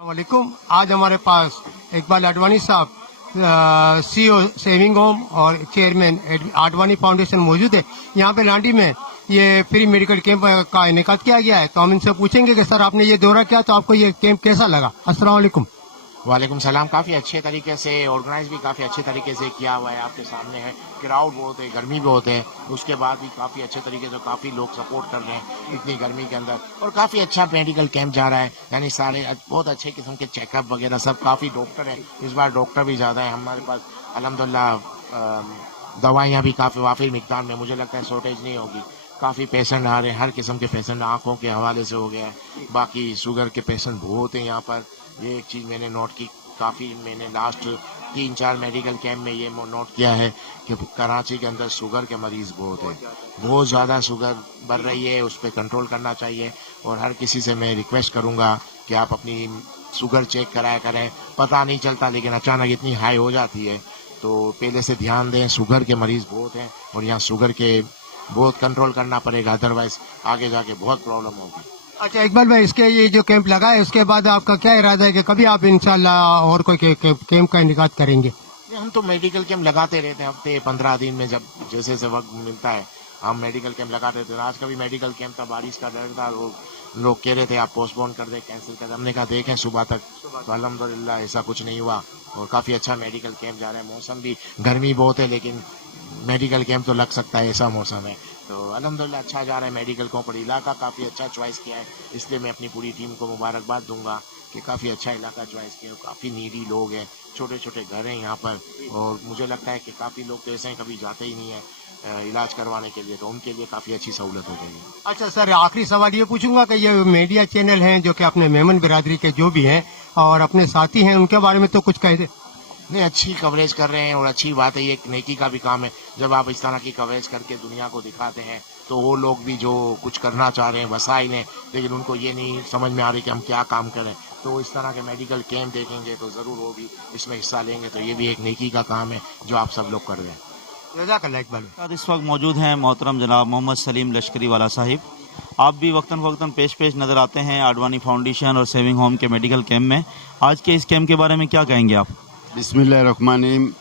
वालेकुम। आज हमारे पास इकबाल आडवाणी साहब सीईओ सेविंग होम और चेयरमैन आडवाणी फाउंडेशन मौजूद है। यहाँ पे लांडी में ये फ्री मेडिकल कैंप का इनेकाद किया गया है, तो हम इनसे पूछेंगे कि सर आपने ये दौरा किया तो आपको ये कैंप कैसा लगा। अस्सलाम वालेकुम। वालेकुम सलाम। काफ़ी अच्छे तरीके से ऑर्गेनाइज भी काफ़ी अच्छे तरीके से किया हुआ है। आपके सामने है, क्राउड बहुत है, गर्मी बहुत है, उसके बाद भी काफ़ी अच्छे तरीके से काफ़ी लोग सपोर्ट कर रहे हैं इतनी गर्मी के अंदर। और काफ़ी अच्छा मेडिकल कैंप जा रहा है, यानी सारे बहुत अच्छे किस्म के चेकअप वगैरह सब। काफ़ी डॉक्टर हैं, इस बार डॉक्टर भी ज़्यादा है हमारे पास अल्हम्दुलिल्लाह। दवाइयाँ भी काफ़ी वाफिर मिकदार में, मुझे लगता है शॉर्टेज नहीं होगी। काफ़ी पेशेंट आ रहे हैं, हर किस्म के पेशेंट, आँखों के हवाले से हो गया, बाकी शुगर के पेशेंट बहुत हैं यहाँ पर। ये एक चीज़ मैंने नोट की, काफ़ी मैंने लास्ट 3-4 मेडिकल कैंप में ये नोट किया है कि कराची के अंदर शुगर के मरीज़ बहुत हैं, बहुत ज़्यादा शुगर बढ़ रही है, उस पर कंट्रोल करना चाहिए। और हर किसी से मैं रिक्वेस्ट करूँगा कि आप अपनी शुगर चेक कराया करें। पता नहीं चलता लेकिन अचानक इतनी हाई हो जाती है, तो पहले से ध्यान दें। शुगर के मरीज़ बहुत हैं और यहाँ शुगर के बहुत कंट्रोल करना पड़ेगा, अदरवाइज़ आगे जाके बहुत प्रॉब्लम होगी। अच्छा इकबाल भाई, इसके ये जो कैंप लगा है उसके बाद आपका क्या इरादा है कि कभी आप इंशाल्लाह और कोई कैंप का इनेकाद करेंगे? हम तो मेडिकल कैंप लगाते रहते हैं, हफ्ते 15 दिन में जब जैसे से वक्त मिलता है हम मेडिकल कैंप लगाते रहते हैं। आज का भी मेडिकल कैंप था, बारिश का डर था, वो लोग कह रहे थे आप पोस्टपोन कर दे, कैंसिल कर दे। हमने कहा देखें सुबह तक, तो अल्हम्दुलिल्लाह ऐसा कुछ नहीं हुआ और काफ़ी अच्छा मेडिकल कैंप जा रहा है। मौसम भी गर्मी बहुत है लेकिन मेडिकल कैंप तो लग सकता है, ऐसा मौसम है। तो अल्हम्दुलिल्लाह अच्छा जा रहा है मेडिकल कैंप और इलाका काफ़ी अच्छा चॉइस किया है, इसलिए मैं अपनी पूरी टीम को मुबारकबाद दूंगा कि काफ़ी अच्छा इलाका चॉइस किया। काफ़ी नीडी लोग हैं, छोटे छोटे घर हैं यहाँ पर, और मुझे लगता है कि काफ़ी लोग तो ऐसे हैं कभी जाते ही नहीं है इलाज करवाने के लिए, तो उनके लिए काफ़ी अच्छी सहूलत हो गई है। अच्छा सर, आखिरी सवाल ये पूछूंगा कि ये मीडिया चैनल हैं जो कि अपने मेमन बिरादरी के जो भी हैं और अपने साथी हैं, उनके बारे में तो कुछ कह दे। नहीं, अच्छी कवरेज कर रहे हैं और अच्छी बात है, ये एक नेकी का भी काम है। जब आप इस तरह की कवरेज करके दुनिया को दिखाते हैं तो वो लोग भी जो कुछ करना चाह रहे हैं वसाइल हैं, लेकिन उनको ये नहीं समझ में आ रही कि हम क्या काम करें, तो इस तरह के मेडिकल कैंप देखेंगे तो ज़रूर वो भी इसमें हिस्सा लेंगे। तो ये भी एक नेकी का काम है जो आप सब लोग कर रहे हैं। जज़ाकल्लाह इकबाल। साथ इस वक्त मौजूद हैं मोहतरम जनाब मोहम्मद सलीम लश्करी वाला साहिब। आप भी वक्तन फ़वक्तन पेश नज़र आते हैं आडवाणी फाउंडेशन और सेविंग होम के मेडिकल कैंप में। आज के इस कैंप के बारे में क्या कहेंगे आप? बिस्मिल्लाहिर्रहमानिर्रहीम।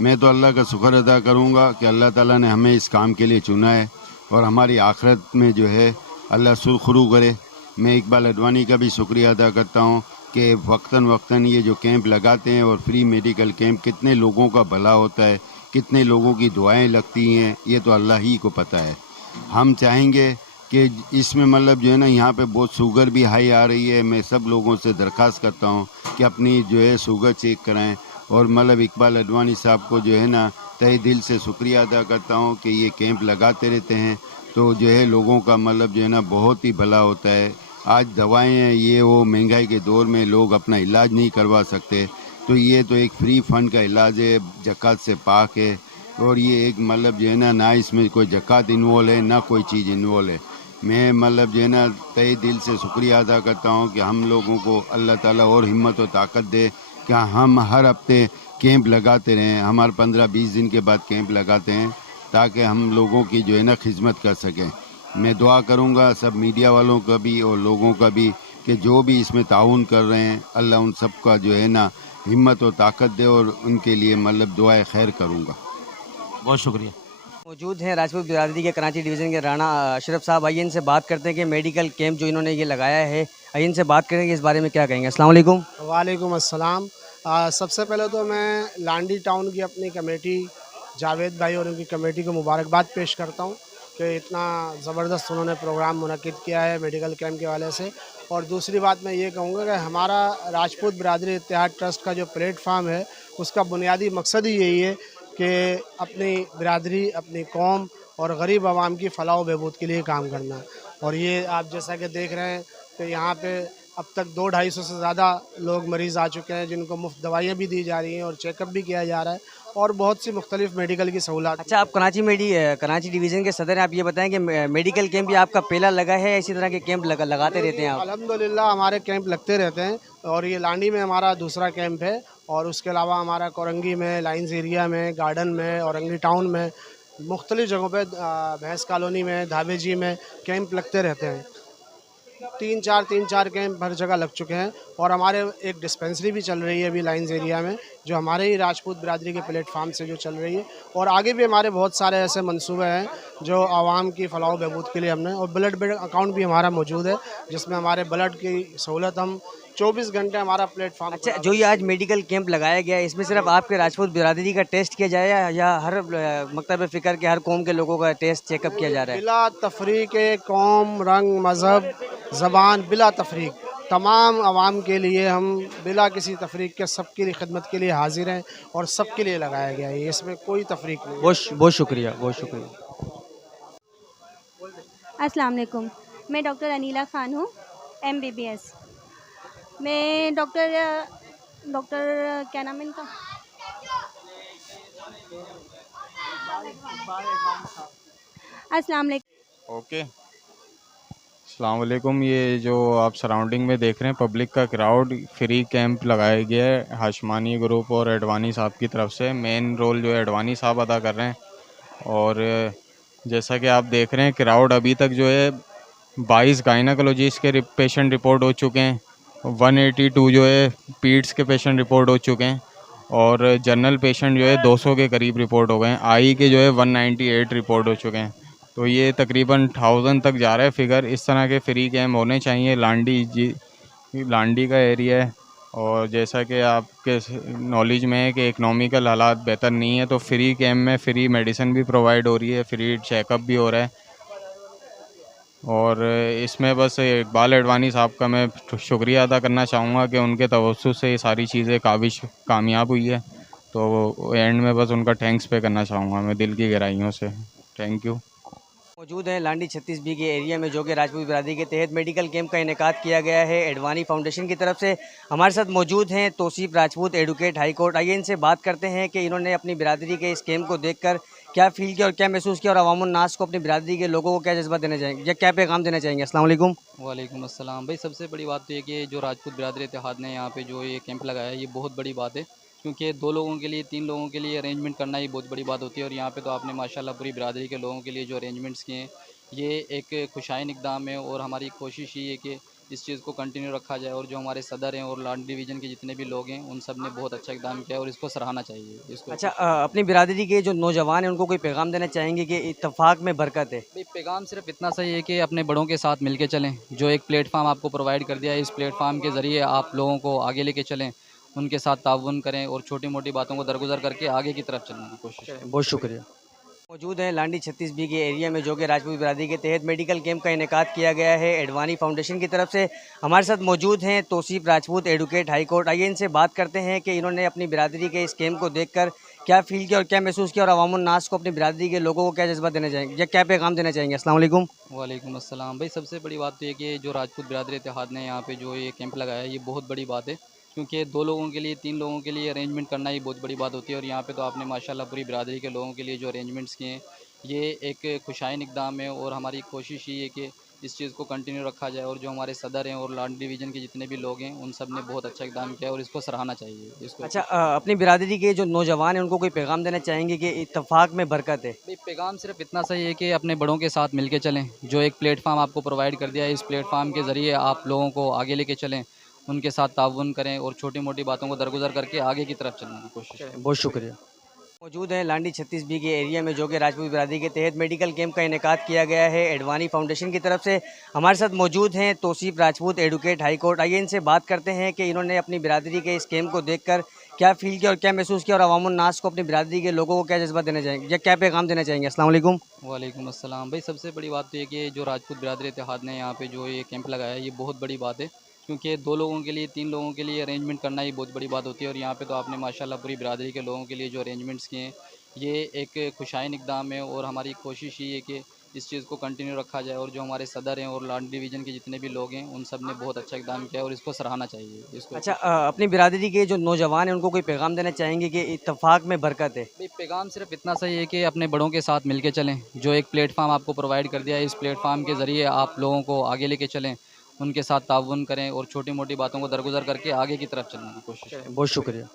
मैं तो अल्लाह का शुक्र अदा करूँगा कि अल्लाह ताला ने हमें इस काम के लिए चुना है और हमारी आखिरत में जो है अल्लाह सुरखरू करे। मैं इकबाल आडवाणी का भी शुक्रिया अदा करता हूँ कि वक्तन वक्तन ये जो कैंप लगाते हैं और फ्री मेडिकल कैंप, कितने लोगों का भला होता है, कितने लोगों की दुआएं लगती हैं, ये तो अल्लाह ही को पता है। हम चाहेंगे कि इसमें मतलब जो है ना, यहाँ पे बहुत शुगर भी हाई आ रही है। मैं सब लोगों से दरख्वास्त करता हूँ कि अपनी जो है शुगर चेक कराएं। और मतलब इकबाल आडवाणी साहब को जो है ना तहे दिल से शुक्रिया अदा करता हूँ कि ये कैंप लगाते रहते हैं, तो जो है लोगों का मतलब जो है ना बहुत ही भला होता है। आज दवाएं हैं, ये वो महंगाई के दौर में लोग अपना इलाज नहीं करवा सकते, तो ये तो एक फ्री फंड का इलाज है, ज़कात से पाक है। और ये एक मतलब जो है ना इसमें कोई ज़कात इन्वॉल्व है ना कोई चीज़ इन्वॉल्व है। मैं मतलब जो है ना तहे दिल से शुक्रिया अदा करता हूँ कि हम लोगों को अल्लाह ताला और हिम्मत और ताकत दे कि हम हर हफ्ते कैंप लगाते रहें। हमारे 15-20 दिन के बाद कैंप लगाते हैं ताकि हम लोगों की जो है ना खिदमत कर सकें। मैं दुआ करूँगा सब मीडिया वालों का भी और लोगों का भी कि जो भी इसमें ताउन कर रहे हैं, अल्लाह उन सब का जो है ना हिम्मत और ताकत दे, और उनके लिए मतलब दुआए खैर करूँगा। बहुत शुक्रिया। मौजूद हैं राजपूत बिरादरी के कराची डिवीज़न के राना अशरफ साहब। आइए इनसे बात करते हैं कि मेडिकल कैंप जो इन्होंने ये लगाया है, आइए इनसे बात करेंगे इस बारे में क्या कहेंगे। अस्सलाम वालेकुम। वालेकुम अस्सलाम। सबसे पहले तो मैं लांडी टाउन की अपनी कमेटी जावेद भाई और उनकी कमेटी को मुबारकबाद पेश करता हूँ कि इतना ज़बरदस्त उन्होंने प्रोग्राम मुनक़िद किया है मेडिकल कैंप के हवाले से। और दूसरी बात मैं ये कहूँगा कि हमारा राजपूत बिरादरी इत्तेहाद ट्रस्ट का जो प्लेटफार्म है उसका बुनियादी मकसद ही यही है कि अपनी बिरादरी, अपनी कौम और गरीब आवाम की फ़लाह व बहबूद के लिए काम करना। और ये आप जैसा कि देख रहे हैं कि यहाँ पे अब तक 200-250 से ज़्यादा लोग मरीज़ आ चुके हैं जिनको मुफ्त दवाइयाँ भी दी जा रही हैं और चेकअप भी किया जा रहा है और बहुत सी मुख्तलिफ मेडिकल की सहूलत। अच्छा, आप कराची डिवीज़न के सदर हैं, आप ये बताएं कि मेडिकल कैंप ये आपका पहला लगा है, इसी तरह के कैंप लगाते रहते हैं आप? अल्हम्दुलिल्लाह हमारे कैंप लगते रहते हैं और ये लांडी में हमारा दूसरा कैंप है और उसके अलावा हमारा कोरंगी में, लाइन्स एरिया में, गार्डन में, औरंगी टाउन में, मुख्तलिफ जगहों पर, भैंस कॉलोनी में, धाबेजी में कैंप लगते रहते हैं। तीन चार कैंप हर जगह लग चुके हैं और हमारे एक डिस्पेंसरी भी चल रही है अभी लाइंस एरिया में, जो हमारे ही राजपूत बिरादरी के प्लेटफार्म से जो चल रही है। और आगे भी हमारे बहुत सारे ऐसे मंसूबे हैं जो आवाम की फलाह बहबूद के लिए हमने, और ब्लड बैंक अकाउंट भी हमारा मौजूद है जिसमें हमारे ब्लड की सहूलत हम 24 घंटे हमारा प्लेटफार्म। अच्छा, जो ये आज मेडिकल कैंप लगाया गया है, इसमें सिर्फ आपके राजपूत बिरादरी का टेस्ट किया जाए या हर मकतब फ़िक्र के हर कौम के लोगों का टेस्ट चेकअप किया जा रहा है? बिला तफरीक कौम, रंग, मज़हब, ज़बान, बिला तफरीक तमाम आवाम के लिए हम बिला किसी तफरीक के सबके लिए खिदमत के लिए हाजिर हैं और सबके लिए लगाया गया है, इसमें कोई तफरीक नहीं है। बहुत शुक्रिया, बहुत शुक्रिया। अस्सलाम वालेकुम, मैं डॉक्टर अनीला खान हूँ, MBBS। मैं डॉक्टर क्या नाम है इनका, अस्सलाम वालेकुम। ओके, अस्सलाम वालेकुम। ये जो आप सराउंडिंग में देख रहे हैं पब्लिक का क्राउड, फ्री कैंप लगाया गया है हाशमानी ग्रुप और एडवानी साहब की तरफ से। मेन रोल जो है एडवानी साहब अदा कर रहे हैं और जैसा कि आप देख रहे हैं क्राउड अभी तक जो है 22 गायनाकोलॉजिस्ट के पेशेंट रिपोर्ट हो चुके हैं, 182 जो है पीड्स के पेशेंट रिपोर्ट हो चुके हैं और जनरल पेशेंट जो है 200 के करीब रिपोर्ट हो गए हैं। आई के जो है 198 रिपोर्ट हो चुके हैं। तो ये तकरीबन 1000 तक जा रहा है फिगर। इस तरह के फ्री कैम्प होने चाहिए। लांडी का एरिया है और जैसा कि आपके नॉलेज में है कि इकनॉमिकल हालात बेहतर नहीं है, तो फ्री कैम्प में फ्री मेडिसिन भी प्रोवाइड हो रही है, फ्री चेकअप भी हो रहा है। और इसमें बस इकबाल एडवानी साहब का मैं शुक्रिया अदा करना चाहूँगा कि उनके तवज्जुह से ये सारी चीज़ें कामयाब हुई है। तो एंड में बस उनका थैंक्स पे करना चाहूँगा मैं दिल की गहराइयों से। Thank you. मौजूद हैं लांडी 36B के एरिया में, जो कि राजपूत बिरादरी के तहत मेडिकल कैंप का इनेकाद किया गया है एडवानी फाउंडेशन की तरफ से। हमारे साथ मौजूद हैं Tauseef Rajput, advocate high court. आइए इनसे बात करते हैं कि इन्होंने अपनी बिरादरी के इस कैंप को देखकर क्या फील किया और क्या महसूस किया और अवामुन नास को अपनी बिरादरी के लोगों को क्या जज्बा देना चाहेंगे या क्या पैगाम देना चाहेंगे। अस्सलाम वालेकुम। वालेकुम अस्सलाम। भाई सबसे बड़ी बात तो ये कि जो राजपूत बिरादरी इत्तेहाद ने यहाँ पे जो ये कैंप लगाया है ये बहुत बड़ी बात है, क्योंकि 2 लोगों के लिए 3 लोगों के लिए अरेंजमेंट करना ही बहुत बड़ी बात होती है। और यहाँ पे तो आपने माशाल्लाह पूरी बिरादरी के लोगों के लिए जो अरेंजमेंट्स किए हैं ये एक खुशाइन इक़दाम है और हमारी कोशिश ये है कि इस चीज़ को कंटिन्यू रखा जाए। और जो हमारे सदर हैं और लांडी डिवीज़न के जितने भी लोग हैं उन सब ने बहुत अच्छा इक़दाम किया और इसको सराहना चाहिए इसको। अच्छा, अपनी बिरादरी के जो नौजवान हैं उनको कोई पैगाम देना चाहेंगे कि इत्तेफाक में बरकत है? भाई पैगाम सिर्फ इतना सही है कि अपने बड़ों के साथ मिल के चलें। जो एक प्लेटफार्म आपको प्रोवाइड कर दिया है, इस प्लेटफार्म के ज़रिए आप लोगों को आगे लेके चलें, उनके साथ ताउन करें और छोटी मोटी बातों को दरगुजर करके आगे की तरफ चलने की कोशिश करें। बहुत शुक्रिया। मौजूद हैं लांडी 36B के एरिया में, जो कि राजपूत बिरादरी के तहत मेडिकल कैंप का इनेकाद किया गया है एडवानी फाउंडेशन की तरफ से। हमारे साथ मौजूद हैं Tauseef Rajput, advocate high court. आइए इनसे बात करते हैं कि इन्होंने अपनी बिरादरी के इस कैंप को देखकर क्या फील किया और क्या महसूस किया और अवामुन नास को अपनी बिरादरी के लोगों को क्या जज्बा देना चाहेंगे या क्या पैगाम देना चाहेंगे। अस्सलाम वालेकुम। वालेकुम अस्सलाम। भाई सबसे बड़ी बात तो ये कि जो राजपूत बिरादरी इत्तेहाद ने यहाँ पे जो ये कैंप लगाया है ये बहुत बड़ी बात है, क्योंकि 2 लोगों के लिए 3 लोगों के लिए अरेंजमेंट करना ही बहुत बड़ी बात होती है। और यहाँ पे तो आपने माशाल्लाह पूरी बिरादरी के लोगों के लिए जो अरेंजमेंट्स किए हैं ये एक खुशाइन इक़दाम है और हमारी कोशिश ये है कि इस चीज़ को कंटिन्यू रखा जाए। और जो हमारे सदर हैं और लांडी डिवीज़न के जितने भी लोग हैं उन सब ने बहुत अच्छा इक़दाम किया और इसको सराहना चाहिए इसको। अच्छा, अपनी बिरादरी के जो नौजवान हैं उनको कोई पैगाम देना चाहेंगे कि इत्तेफाक में बरकत है? भाई पैगाम सिर्फ इतना सही है कि अपने बड़ों के साथ मिल के चलें। जो एक प्लेटफार्म आपको प्रोवाइड कर दिया है, इस प्लेटफार्म के ज़रिए आप लोगों को आगे लेके चलें, उनके साथ ताउन करें और छोटी मोटी बातों को दरगुजर करके आगे की तरफ चलने की कोशिश करें। बहुत शुक्रिया। मौजूद हैं लांडी 36B के एरिया में, जो कि राजपूत बिरादरी के तहत मेडिकल कैंप का इनेकाद किया गया है एडवानी फाउंडेशन की तरफ से। हमारे साथ मौजूद हैं Tauseef Rajput, advocate high court. आइए इनसे बात करते हैं कि इन्होंने अपनी बिरादरी के इस कैंप को देखकर क्या फील किया और क्या महसूस किया और अवामुन नास को अपनी बिरादरी के लोगों को क्या जज्बा देना चाहेंगे या क्या पैगाम देना चाहेंगे। अस्सलाम वालेकुम। वालेकुम अस्सलाम। भाई सबसे बड़ी बात तो ये कि जो राजपूत बिरादरी इत्तेहाद ने यहाँ पे जो ये कैंप लगाया है ये बहुत बड़ी बात है, क्योंकि 2 लोगों के लिए 3 लोगों के लिए अरेंजमेंट करना ही बहुत बड़ी बात होती है। और यहाँ पे तो आपने माशाल्लाह पूरी बिरादरी के लोगों के लिए जो अरेंजमेंट्स किए हैं ये एक खुशाइन इक़दाम है और हमारी कोशिश ये है कि इस चीज़ को कंटिन्यू रखा जाए। और जो हमारे सदर हैं और लांडी डिवीज़न के जितने भी लोग हैं उन सब ने बहुत अच्छा इक़दाम किया और इसको सराहना चाहिए इसको। अच्छा, अपनी बिरादरी के जो नौजवान हैं उनको कोई पैगाम देना चाहेंगे कि इत्तेफाक में बरकत है? भाई पैगाम सिर्फ इतना सही है कि अपने बड़ों के साथ मिल के चलें। जो एक प्लेटफार्म आपको प्रोवाइड कर दिया है, इस प्लेटफार्म के ज़रिए आप लोगों को आगे लेके चलें, उनके साथ ताउन करें और छोटी मोटी बातों को दरगुजर करके आगे की तरफ चलने की कोशिश करें। बहुत शुक्रिया।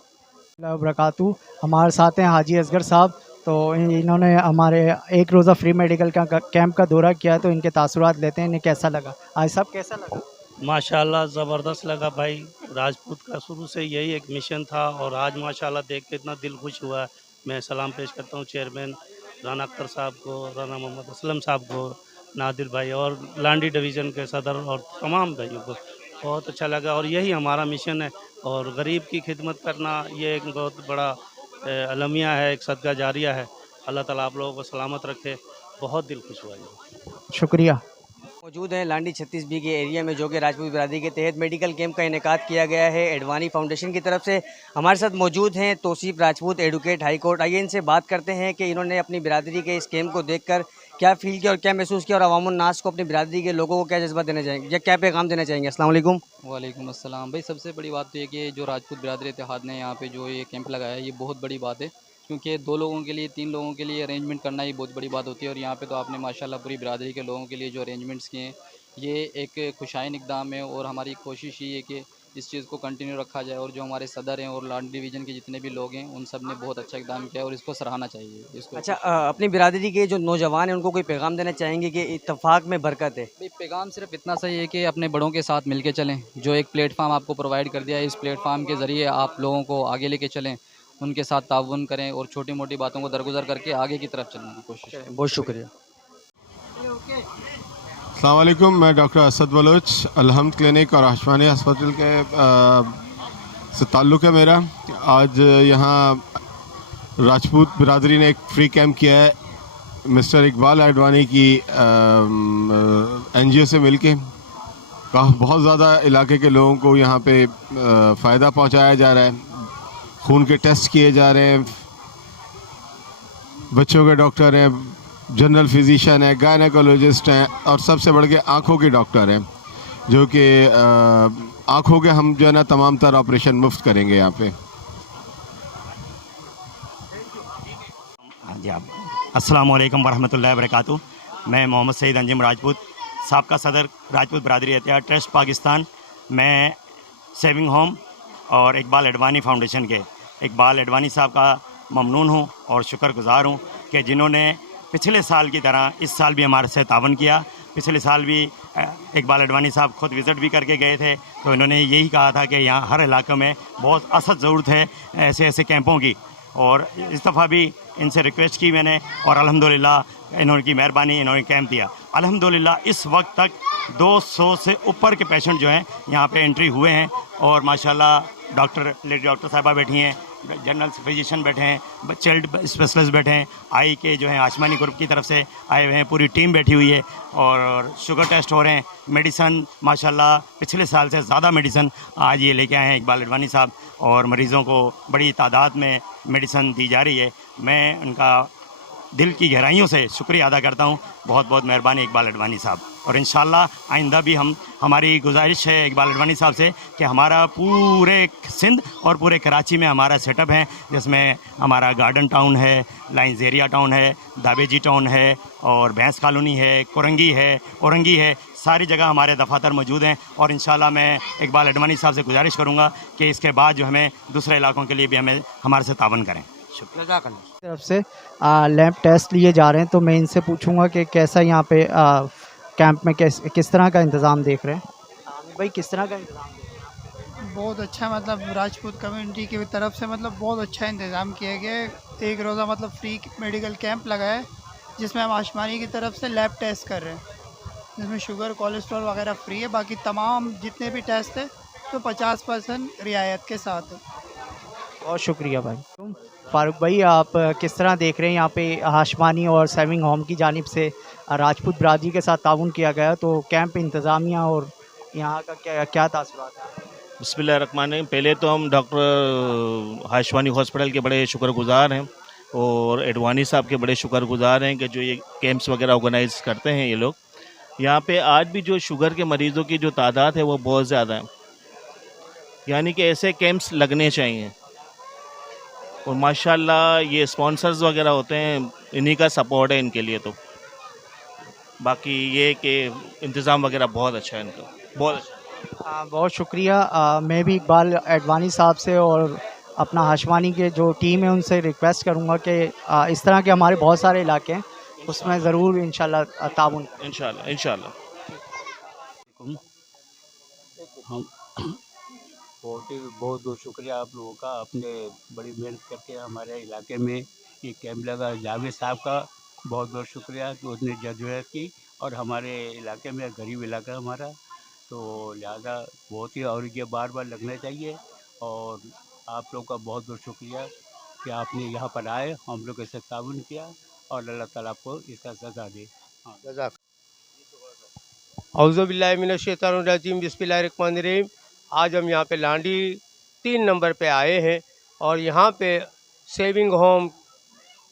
वबरकातुहू। हमारे साथ हैं हाजी असगर साहब, तो इन्होंने हमारे एक रोज़ा फ्री मेडिकल का कैंप का दौरा किया, तो इनके तासुरात लेते हैं, इन्हें कैसा लगा। आज सब कैसा लगा? माशाल्लाह ज़बरदस्त लगा भाई। राजपूत का शुरू से यही एक मिशन था और आज माशाल्लाह देख के इतना दिल खुश हुआ है। मैं सलाम पेश करता हूँ चेयरमैन राना अख्तर साहब को, राना मोहम्मद असलम साहब को, नादिर भाई और लांडी डिवीज़न के सदर और तमाम भाइयों को बहुत अच्छा लगा। और यही हमारा मिशन है और गरीब की खिदमत करना ये एक बहुत बड़ा अलमिया है, एक सदका जारिया है। अल्लाह ताला आप लोगों को सलामत रखे। बहुत दिल खुश हुआ है। शुक्रिया। मौजूद हैं लांडी 36B के एरिया में, जो कि राजपूत बिरादरी के तहत मेडिकल कैंप का इनेकाद किया गया है एडवानी फाउंडेशन की तरफ से। हमारे साथ मौजूद हैं Tauseef Rajput, advocate high court. आइए इनसे बात करते हैं कि इन्होंने अपनी बिरादरी के इस कैंप को देखकर क्या फील किया और क्या महसूस किया, और अवामुन नास को अपनी बिरादरी के लोगों को क्या जज्बा देना चाहेंगे या क्या पैगाम देना चाहेंगे। अस्सलाम वालेकुम। वालेकुम अस्सलाम। भाई सबसे बड़ी बात तो ये कि जो राजपूत बिरादरी इत्तेहाद ने यहाँ पे जो ये कैंप लगाया है ये बहुत बड़ी बात है, क्योंकि 2 लोगों के लिए 3 लोगों के लिए अरेंजमेंट करना ये बहुत बड़ी बात होती है। और यहाँ पे तो आपने माशाल्लाह पूरी बिरादरी के लोगों के लिए जो अरेंजमेंट्स किए हैं ये एक खुशाइन इक़दाम है। और हमारी कोशिश ये है कि इस चीज़ को कंटिन्यू रखा जाए। और जो हमारे सदर हैं और लांडी डिवीज़न के जितने भी लोग हैं उन सब ने बहुत अच्छा इक़दाम किया और इसको सराहना चाहिए। इसको अच्छा, अपनी बिरादरी के जो नौजवान हैं उनको कोई पैगाम देना चाहेंगे कि इत्तेफाक में बरकत है। भाई पैगाम सिर्फ इतना सही है कि अपने बड़ों के साथ मिल के चलें। जो एक प्लेटफार्म आपको प्रोवाइड कर दिया है, इस प्लेटफार्म के ज़रिए आप लोगों को आगे लेके चलें, उनके साथ ताउन करें और छोटी मोटी बातों को दरगुजर करके आगे की तरफ चलने की कोशिश करें। बहुत शुक्रिया। अस्सलाम वालेकुम। मैं डॉक्टर असद बलोच, अलहम्द क्लिनिक और आशवानी हॉस्पिटल के से ताल्लुक़ है मेरा। आज यहाँ राजपूत बिरादरी ने एक फ्री कैंप किया है मिस्टर इकबाल आडवाणी की NGO से मिलके। बहुत ज़्यादा इलाके के लोगों को यहाँ पे फ़ायदा पहुँचाया जा रहा है। खून के टेस्ट किए जा रहे हैं, बच्चों के डॉक्टर हैं, जनरल फिजिशियन है, गायनेकोलॉजिस्ट हैं और सबसे बढ़ के आँखों के डॉक्टर हैं, जो कि आँखों के हम जो है ना तमाम तर ऑपरेशन मुफ्त करेंगे यहाँ पे। हाँ जी, आप अस्सलाम वालेकुम वरहमतुल्लाहि वबरकातुहू। मैं मोहम्मद सईद अंजुम राजपूत, साबका सदर राजपूत बिरादरी एहतियात ट्रस्ट पाकिस्तान। मैं सेविंग होम और इकबाल एडवानी फाउंडेशन के इकबाल एडवानी साहब का ममनून हूँ और शुक्रगुज़ार हूँ कि जिन्होंने पिछले साल की तरह इस साल भी हमारे से तावन किया। पिछले साल भी इकबाल एडवानी साहब खुद विज़िट भी करके गए थे, तो इन्होंने यही कहा था कि यहाँ हर इलाके में बहुत असद ज़रूरत है ऐसे ऐसे कैंपों की। और इस दफ़ा भी इनसे रिक्वेस्ट की मैंने और अल्हम्दुलिल्लाह इन्होंने मेहरबानी इन्होंने कैंप दिया। अल्हम्दुलिल्लाह इस वक्त तक 200 से ऊपर के पेशेंट जो हैं यहाँ पे एंट्री हुए हैं। और माशाल्लाह लेडी डॉक्टर साहिबा बैठी हैं, जनरल फिजिशियन बैठे हैं, चाइल्ड स्पेशलिस्ट बैठे हैं, आई के जो हैं आसमानी ग्रुप की तरफ से आए हुए हैं, पूरी टीम बैठी हुई है और शुगर टेस्ट हो रहे हैं। मेडिसन माशाल्लाह पिछले साल से ज़्यादा मेडिसन आज ये लेके आए हैं इकबाल एडवानी साहब और मरीज़ों को बड़ी तादाद में मेडिसन दी जा रही है। मैं उनका दिल की गहराइयों से शुक्रिया अदा करता हूँ। बहुत बहुत मेहरबानी इकबाल एडवानी साहब। और इंशाल्लाह आइंदा भी हमारी गुजारिश है इकबाल एडवानी साहब से कि हमारा पूरे सिंध और पूरे कराची में हमारा सेटअप है, जिसमें हमारा गार्डन टाउन है, लाइंस एरिया टाउन है, दाबेजी टाउन है और भैंस कॉलोनी है, कोरंगी है, औरंगी है, सारी जगह हमारे दफातर मौजूद हैं। और इंशाल्लाह मैं इकबाल एडवानी साहब से गुजारिश करूँगा कि इसके बाद जो हमें दूसरे इलाकों के लिए भी हमारे से तावन करें। शुक्रिया। तरफ से लैब टेस्ट लिए जा रहे हैं, तो मैं इनसे पूछूंगा कि कैसा यहाँ पे कैंप में किस तरह का इंतज़ाम देख रहे हैं। भाई किस तरह का इंतज़ाम देख रहे हैं? बहुत अच्छा, मतलब राजपूत कम्युनिटी की तरफ से मतलब बहुत अच्छा इंतज़ाम किया गया है। एक रोज़ा मतलब फ्री मेडिकल कैंप लगा है, जिसमें हम आसमानी की तरफ से लैब टेस्ट कर रहे हैं, जिसमें शुगर कोलेस्ट्रॉल वगैरह फ्री है। बाकी तमाम जितने भी टेस्ट है तो 50% रियायत के साथ है। बहुत शुक्रिया भाई। फारूक भाई, आप किस तरह देख रहे हैं यहाँ पे हाशमानी और सेविंग होम की जानिब से राजपूत बिरादरी के साथ ताउन किया गया, तो कैंप इंतज़ामिया और यहाँ का क्या तासुरात है? बिस्मिल्लाहिर्रहमानिर्रहीम। पहले तो हम डॉक्टर हाशमानी हॉस्पिटल के बड़े शुक्रगुज़ार हैं और एडवानी साहब के बड़े शुक्रगुज़ार हैं कि जो ये कैंप्स वगैरह ऑर्गेनाइज़ करते हैं ये लोग। यहाँ पे आज भी जो शुगर के मरीज़ों की जो तादाद है वो बहुत ज़्यादा है, यानी कि ऐसे कैंप्स लगने चाहिए। और माशाल्लाह ये स्पॉन्सर्स वगैरह होते हैं, इन्हीं का सपोर्ट है इनके लिए। तो बाकी ये कि इंतज़ाम वगैरह बहुत अच्छा है इनका, बहुत अच्छा। बहुत शुक्रिया। मैं भी इकबाल एडवानी साहब से और अपना हाशमानी के जो टीम है उनसे रिक्वेस्ट करूँगा कि इस तरह के हमारे बहुत सारे इलाके हैं, उसमें ज़रूर इंशाल्लाह ताउन इंशाल्लाह इंशाल्लाह। हम बहुत बहुत शुक्रिया आप लोगों का, आपने बड़ी मेहनत करके हमारे इलाके में ये कैंप लगा। जावेद साहब का बहुत बहुत शुक्रिया कि उसने जद्दोजहद की और हमारे इलाके में, गरीब इलाका हमारा, तो लिहाजा बहुत ही, और ये बार बार लगना चाहिए। और आप लोग का बहुत बहुत शुक्रिया कि आपने यहाँ पर आए, हम लोग के साथ ताउन किया, और अल्लाह ताला आपको इसका सज़ा दे। हाँ। औज़ुबिल्लाहिमिनश्शैतानिर्रजीम बिस्मिल्लाहिर्रहमानिर्रहीम। आज हम यहाँ पे लांडी 3 नंबर पे आए हैं और यहाँ पे सेविंग होम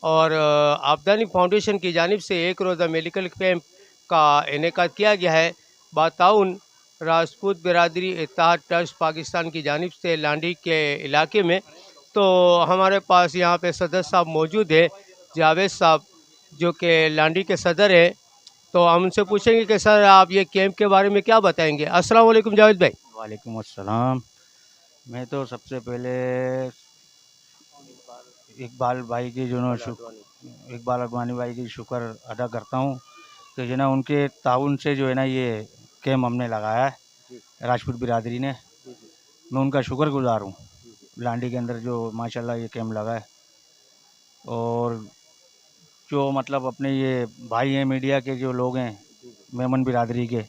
और आबदानी फाउंडेशन की जानिब से एक रोज़ा मेडिकल कैंप का इनेकाद किया गया है। बाताउन राजपूत बिरादरी इत्तेहाद ट्रस्ट पाकिस्तान की जानिब से लांडी के इलाके में। तो हमारे पास यहाँ पे सदर साहब मौजूद है, जावेद साहब, जो कि लांडी के सदर हैं। तो हम उनसे पूछेंगे कि सर आप ये कैंप के बारे में क्या बताएंगे। अस्सलाम वालेकुम जावेद भाई। वालेकुम अस्सलाम। मैं तो सबसे पहले इकबाल भाई की इकबाल अडवाणी भाई की शुक्र अदा करता हूँ कि जो ना उनके ताउन से जो है ना ये कैंप हमने लगाया है राजपूत बिरादरी ने। मैं उनका शुक्रगुजार हूँ। लांडी के अंदर जो माशाल्लाह ये कैंप लगा है, और जो मतलब अपने ये भाई हैं मीडिया के जो लोग हैं मेमन बिरादरी के,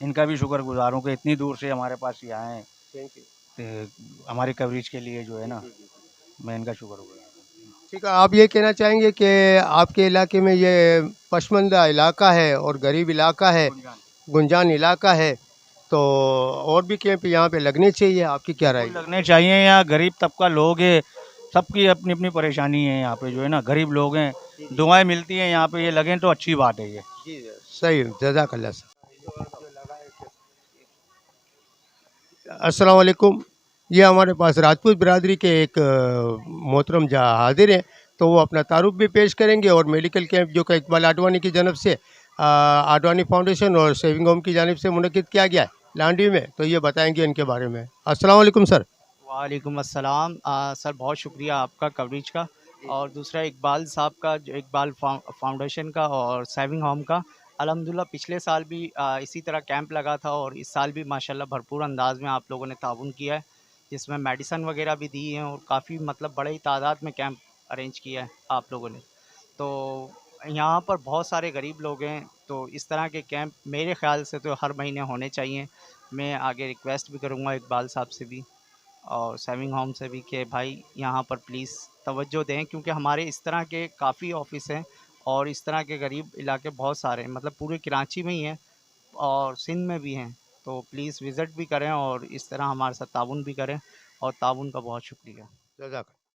इनका भी शुक्रगुजार हूँ कि इतनी दूर से हमारे पास ये आए हैं तो हमारी कवरेज के लिए जो है ना, मैं इनका शुक्रगुजार हूँ। ठीक है, आप ये कहना चाहेंगे कि आपके इलाके में ये पसमंदा इलाका है और गरीब इलाका है, गुंजान इलाका है, तो और भी कैंप यहाँ पे लगने चाहिए, आपकी क्या राय है? लगने चाहिए। यहाँ गरीब तबका लोग है, सबकी अपनी अपनी परेशानी है। यहाँ पे जो है ना गरीब लोग हैं, दुआएं मिलती हैं, यहाँ पे ये लगें तो अच्छी बात है ये। सही, जज़ाकल्लाह सर। अस्सलाम वालेकुम। ये हमारे पास राजपूत बिरादरी के एक मोहतरम जहाँ हाजिर हैं, तो वो अपना तारुफ भी पेश करेंगे और मेडिकल कैंप जो कि इकबाल आडवाणी की जानब से आडवाणी फाउंडेशन और सेविंग होम की जानब से मुनक़िद किया गया है लांडी में, तो ये बताएंगे इनके बारे में। अस्सलाम वालेकुम सर। वालेकुम अस्सलाम। सर बहुत शुक्रिया आपका कवरेज का, और दूसरा इकबाल साहब का, जो इकबाल फाउंडेशन का और सेविंग होम का। अल्हम्दुलिल्लाह पिछले साल भी इसी तरह कैंप लगा था, और इस साल भी माशाल्लाह भरपूर अंदाज में आप लोगों ने ताउन किया है, जिसमें मेडिसन वगैरह भी दी हैं और काफ़ी मतलब बड़े ही तादाद में कैंप अरेंज किया है आप लोगों ने। तो यहाँ पर बहुत सारे गरीब लोग हैं, तो इस तरह के कैंप मेरे ख़्याल से तो हर महीने होने चाहिए। मैं आगे रिक्वेस्ट भी करूँगा इकबाल साहब से भी और सेविंग होम से भी कि भाई यहाँ पर प्लीज़ तवज्जो दें, क्योंकि हमारे इस तरह के काफ़ी ऑफिस हैं और इस तरह के गरीब इलाके बहुत सारे हैं, मतलब पूरे कराची में ही हैं और सिंध में भी हैं। तो प्लीज़ विज़िट भी करें और इस तरह हमारे साथ ताउन भी करें, और ताउन का बहुत शुक्रिया। जज़ाक।